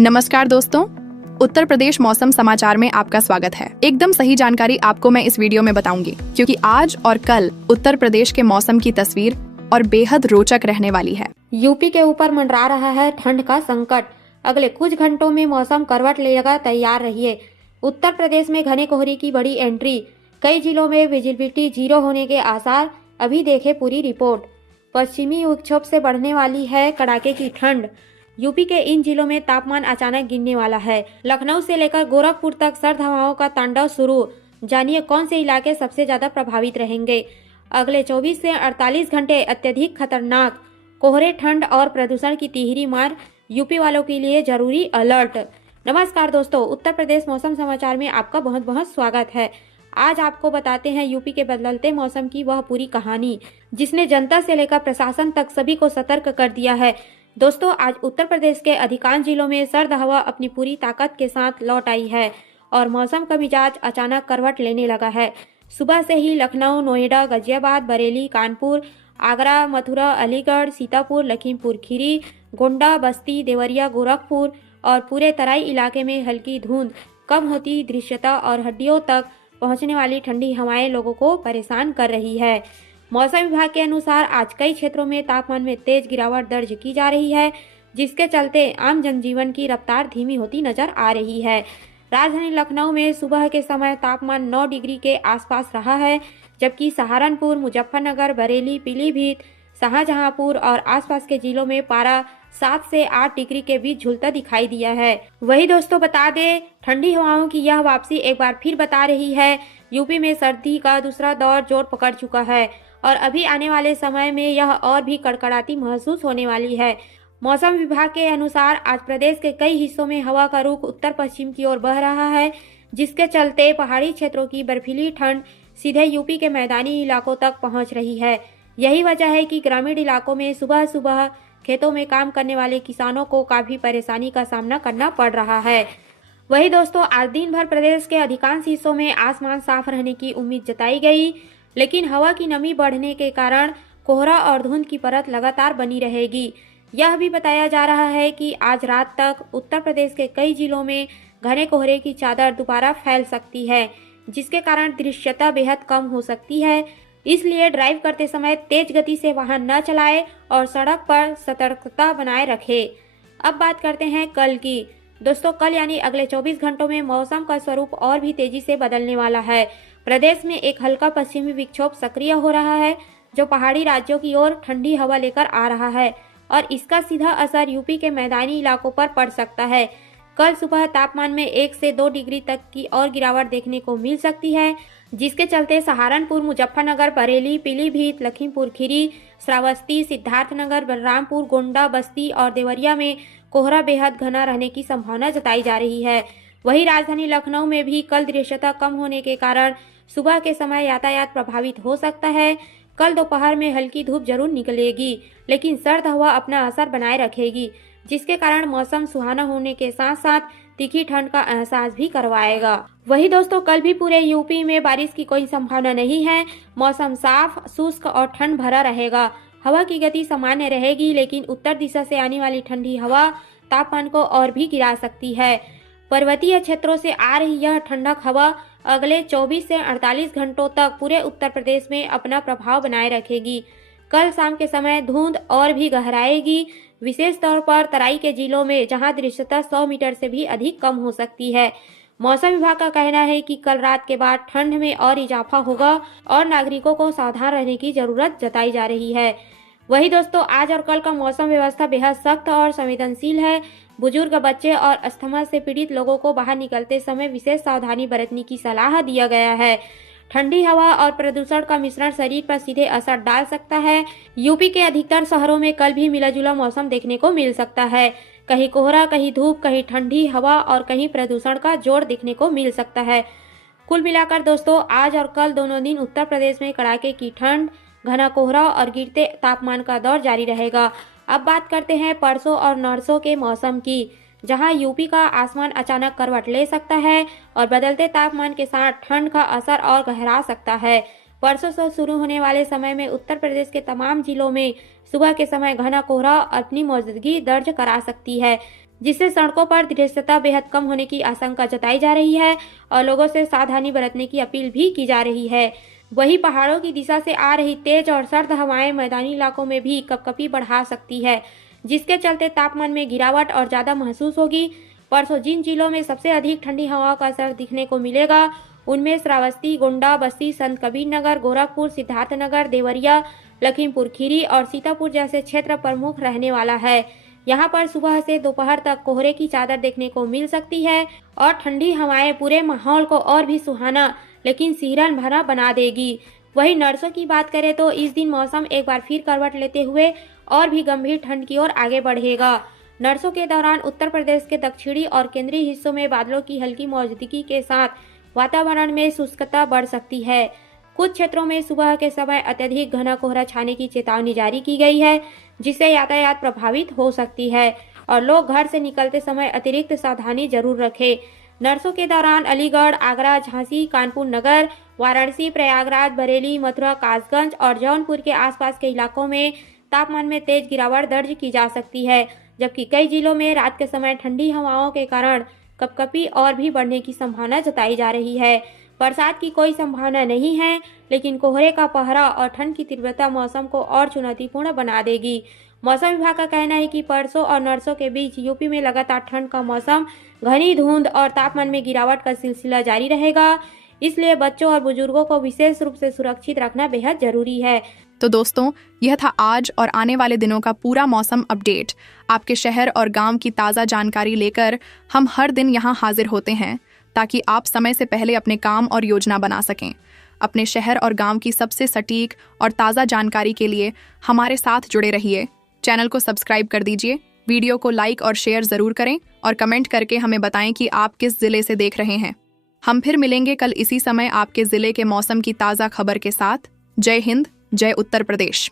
नमस्कार दोस्तों, उत्तर प्रदेश मौसम समाचार में आपका स्वागत है। एकदम सही जानकारी आपको मैं इस वीडियो में बताऊंगी, क्योंकि आज और कल उत्तर प्रदेश के मौसम की तस्वीर और बेहद रोचक रहने वाली है। यूपी के ऊपर मंडरा रहा है ठंड का संकट। अगले कुछ घंटों में मौसम करवट लेगा, तैयार रहिए। उत्तर प्रदेश में घने कोहरे की बड़ी एंट्री, कई जिलों में विजिबिलिटी 0 होने के आसार। अभी देखे पूरी रिपोर्ट। पश्चिमी विक्षोभ से बढ़ने वाली है कड़ाके की ठंड। यूपी के इन जिलों में तापमान अचानक गिरने वाला है। लखनऊ से लेकर गोरखपुर तक सर्द हवाओं का तांडव शुरू। जानिए कौन से इलाके सबसे ज्यादा प्रभावित रहेंगे। अगले 24 से 48 घंटे अत्यधिक खतरनाक कोहरे, ठंड और प्रदूषण की तिहरी मार। यूपी वालों के लिए जरूरी अलर्ट। नमस्कार दोस्तों, उत्तर प्रदेश मौसम समाचार में आपका बहुत बहुत स्वागत है। आज आपको बताते हैं यूपी के बदलते मौसम की वह पूरी कहानी, जिसने जनता से लेकर प्रशासन तक सभी को सतर्क कर दिया है। दोस्तों, आज उत्तर प्रदेश के अधिकांश जिलों में सर्द हवा अपनी पूरी ताकत के साथ लौट आई है और मौसम का मिजाज अचानक करवट लेने लगा है। सुबह से ही लखनऊ, नोएडा, गाजियाबाद, बरेली, कानपुर, आगरा, मथुरा, अलीगढ़, सीतापुर, लखीमपुर खीरी, गोंडा, बस्ती, देवरिया, गोरखपुर और पूरे तराई इलाके में हल्की धुंध, कम होती दृश्यता और हड्डियों तक पहुंचने वाली ठंडी हवाएं लोगों को परेशान कर रही है। मौसम विभाग के अनुसार आज कई क्षेत्रों में तापमान में तेज गिरावट दर्ज की जा रही है, जिसके चलते आम जनजीवन की रफ्तार धीमी होती नजर आ रही है। राजधानी लखनऊ में सुबह के समय तापमान 9 डिग्री के आसपास रहा है, जबकि सहारनपुर, मुजफ्फरनगर, बरेली, पीलीभीत, शाहजहांपुर और आसपास के जिलों में पारा 7 से 8 डिग्री के बीच झूलता दिखाई दिया है। वही दोस्तों, बता दें, ठंडी हवाओं की यह वापसी एक बार फिर बता रही है यूपी में सर्दी का दूसरा दौर जोर पकड़ चुका है और अभी आने वाले समय में यह और भी कड़कड़ाती महसूस होने वाली है। मौसम विभाग के अनुसार आज प्रदेश के कई हिस्सों में हवा का रुख उत्तर पश्चिम की ओर बह रहा है, जिसके चलते पहाड़ी क्षेत्रों की बर्फीली ठंड सीधे यूपी के मैदानी इलाकों तक पहुंच रही है। यही वजह है कि ग्रामीण इलाकों में सुबह सुबह खेतों में काम करने वाले किसानों को काफी परेशानी का सामना करना पड़ रहा है। वही दोस्तों, आज दिन भर प्रदेश के अधिकांश हिस्सों में आसमान साफ रहने की उम्मीद जताई गई, लेकिन हवा की नमी बढ़ने के कारण कोहरा और धुंध की परत लगातार बनी रहेगी। यह भी बताया जा रहा है कि आज रात तक उत्तर प्रदेश के कई जिलों में घने कोहरे की चादर दोबारा फैल सकती है, जिसके कारण दृश्यता बेहद कम हो सकती है। इसलिए ड्राइव करते समय तेज गति से वाहन न चलाएं और सड़क पर सतर्कता बनाए रखें। अब बात करते हैं कल की। दोस्तों, कल यानी अगले 24 घंटों में मौसम का स्वरूप और भी तेजी से बदलने वाला है। प्रदेश में एक हल्का पश्चिमी विक्षोभ सक्रिय हो रहा है, जो पहाड़ी राज्यों की ओर ठंडी हवा लेकर आ रहा है और इसका सीधा असर यूपी के मैदानी इलाकों पर पड़ सकता है। कल सुबह तापमान में 1 से 2 डिग्री तक की और गिरावट देखने को मिल सकती है, जिसके चलते सहारनपुर, मुजफ्फरनगर, बरेली, पीलीभीत, लखीमपुर खीरी, श्रावस्ती, सिद्धार्थनगर, बलरामपुर, गोंडा, बस्ती और देवरिया में कोहरा बेहद घना रहने की संभावना जताई जा रही है। वहीं राजधानी लखनऊ में भी कल दृश्यता कम होने के कारण सुबह के समय यातायात प्रभावित हो सकता है। कल दोपहर में हल्की धूप जरूर निकलेगी, लेकिन सर्द हवा अपना असर बनाए रखेगी, जिसके कारण मौसम सुहाना होने के साथ साथ तीखी ठंड का एहसास भी करवाएगा। वही दोस्तों, कल भी पूरे यूपी में बारिश की कोई संभावना नहीं है। मौसम साफ, शुष्क और ठंड भरा रहेगा। हवा की गति सामान्य रहेगी, लेकिन उत्तर दिशा से आने वाली ठंडी हवा तापमान को और भी गिरा सकती है। पर्वतीय क्षेत्रों से आ रही यह ठंडक हवा अगले 24 से 48 घंटों तक पूरे उत्तर प्रदेश में अपना प्रभाव बनाए रखेगी। कल शाम के समय धुंध और भी गहराएगी, विशेष तौर पर तराई के जिलों में, जहां दृश्यता 100 मीटर से भी अधिक कम हो सकती है। मौसम विभाग का कहना है कि कल रात के बाद ठंड में और इजाफा होगा और नागरिकों को सावधान रहने की जरूरत जताई जा रही है। वही दोस्तों, आज और कल का मौसम व्यवस्था बेहद सख्त और संवेदनशील है। बुजुर्ग, बच्चे और अस्थमा से पीड़ित लोगों को बाहर निकलते समय विशेष सावधानी बरतने की सलाह दिया गया है। ठंडी हवा और प्रदूषण का मिश्रण शरीर पर सीधे असर डाल सकता है। यूपी के अधिकतर शहरों में कल भी मिला जुला मौसम देखने को मिल सकता है। कहीं कोहरा, कहीं धूप, कहीं ठंडी हवा और कहीं प्रदूषण का जोर देखने को मिल सकता है। कुल मिलाकर दोस्तों, आज और कल दोनों दिन उत्तर प्रदेश में कड़ाके की ठंड, घना कोहरा और गिरते तापमान का दौर जारी रहेगा। अब बात करते हैं परसों और नरसों के मौसम की, जहां यूपी का आसमान अचानक करवट ले सकता है और बदलते तापमान के साथ ठंड का असर और गहरा सकता है। परसों से शुरू होने वाले समय में उत्तर प्रदेश के तमाम जिलों में सुबह के समय घना कोहरा अपनी मौजूदगी दर्ज करा सकती है। जिससे सड़कों पर दृश्यता बेहद कम होने की आशंका जताई जा रही है और लोगों से सावधानी बरतने की अपील भी की जा रही है। वहीं पहाड़ों की दिशा से आ रही तेज और सर्द हवाएं मैदानी इलाकों में भी कपकपी बढ़ा सकती है, जिसके चलते तापमान में गिरावट और ज़्यादा महसूस होगी। परसों जिन जिलों में सबसे अधिक ठंडी हवाओं का असर दिखने को मिलेगा उनमें श्रावस्ती, गोंडा, बस्ती, संत कबीर नगर, गोरखपुर, सिद्धार्थनगर, देवरिया, लखीमपुर खीरी और सीतापुर जैसे क्षेत्र प्रमुख रहने वाला है। यहाँ पर सुबह से दोपहर तक कोहरे की चादर देखने को मिल सकती है और ठंडी हवाएं पूरे माहौल को और भी सुहाना लेकिन सिहरन भरा बना देगी। वहीं नर्सों की बात करें तो इस दिन मौसम एक बार फिर करवट लेते हुए और भी गंभीर ठंड की ओर आगे बढ़ेगा। नर्सों के दौरान उत्तर प्रदेश के दक्षिणी और केंद्रीय हिस्सों में बादलों की हल्की मौजूदगी के साथ वातावरण में शुष्कता बढ़ सकती है। कुछ क्षेत्रों में सुबह के समय अत्यधिक घना कोहरा छाने की चेतावनी जारी की गई है, जिससे यातायात प्रभावित हो सकती है और लोग घर से निकलते समय अतिरिक्त सावधानी जरूर रखें। नर्सों के दौरान अलीगढ़, आगरा, झांसी, कानपुर नगर, वाराणसी, प्रयागराज, बरेली, मथुरा, कासगंज और जौनपुर के आसपास के इलाकों में तापमान में तेज गिरावट दर्ज की जा सकती है, जबकि कई जिलों में रात के समय ठंडी हवाओं के कारण कपकपी और भी बढ़ने की संभावना जताई जा रही है। बरसात की कोई संभावना नहीं है, लेकिन कोहरे का पहरा और ठंड की तीव्रता मौसम को और चुनौतीपूर्ण बना देगी। मौसम विभाग का कहना है कि परसों और नरसों के बीच यूपी में लगातार ठंड का मौसम, घनी धुंध और तापमान में गिरावट का सिलसिला जारी रहेगा, इसलिए बच्चों और बुजुर्गों को विशेष रूप से सुरक्षित रखना बेहद जरूरी है। तो दोस्तों, यह था आज और आने वाले दिनों का पूरा मौसम अपडेट। आपके शहर और गांव की ताज़ा जानकारी लेकर हम हर दिन यहाँ हाजिर होते हैं, ताकि आप समय से पहले अपने काम और योजना बना सकें। अपने शहर और गांव की सबसे सटीक और ताज़ा जानकारी के लिए हमारे साथ जुड़े रहिए। चैनल को सब्सक्राइब कर दीजिए, वीडियो को लाइक और शेयर ज़रूर करें और कमेंट करके हमें बताएं कि आप किस ज़िले से देख रहे हैं। हम फिर मिलेंगे कल इसी समय आपके ज़िले के मौसम की ताज़ा खबर के साथ। जय हिंद, जय उत्तर प्रदेश।